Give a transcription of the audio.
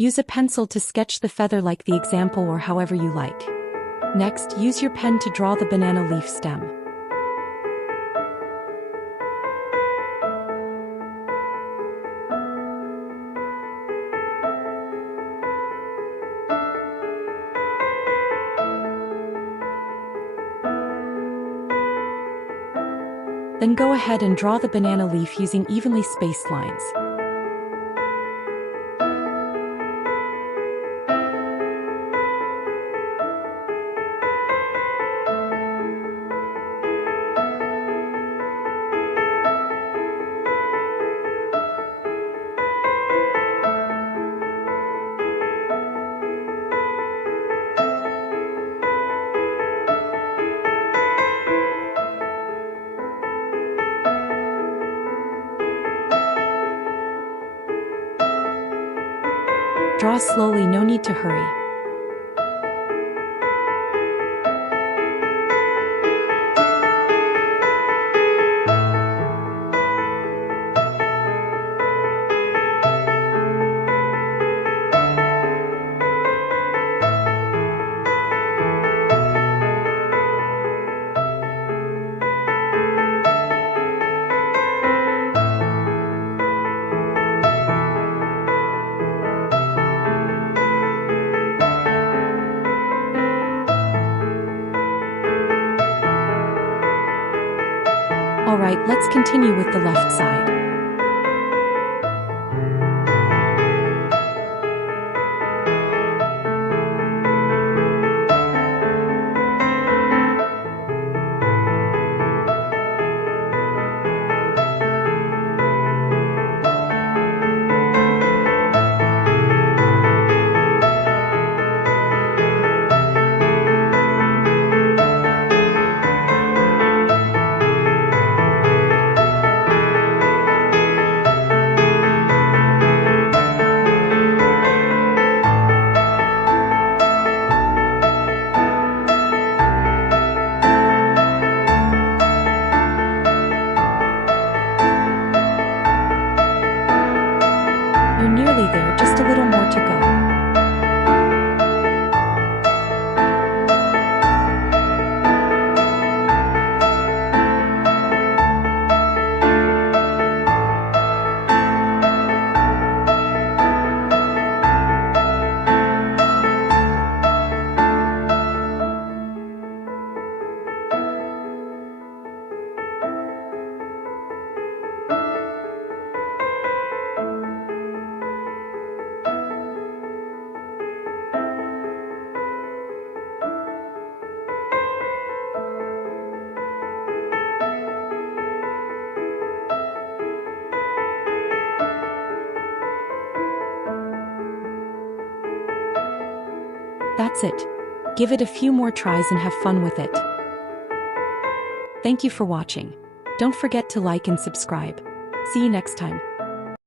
Use a pencil to sketch the feather like the example or however you like. Next, use your pen to draw the banana leaf stem. Then go ahead and draw the banana leaf using evenly spaced lines. Draw slowly, no need to hurry. Alright, let's continue with the left side. You're nearly there, just a little more to go. That's it. Give it a few more tries and have fun with it. Thank you for watching. Don't forget to like and subscribe. See you next time.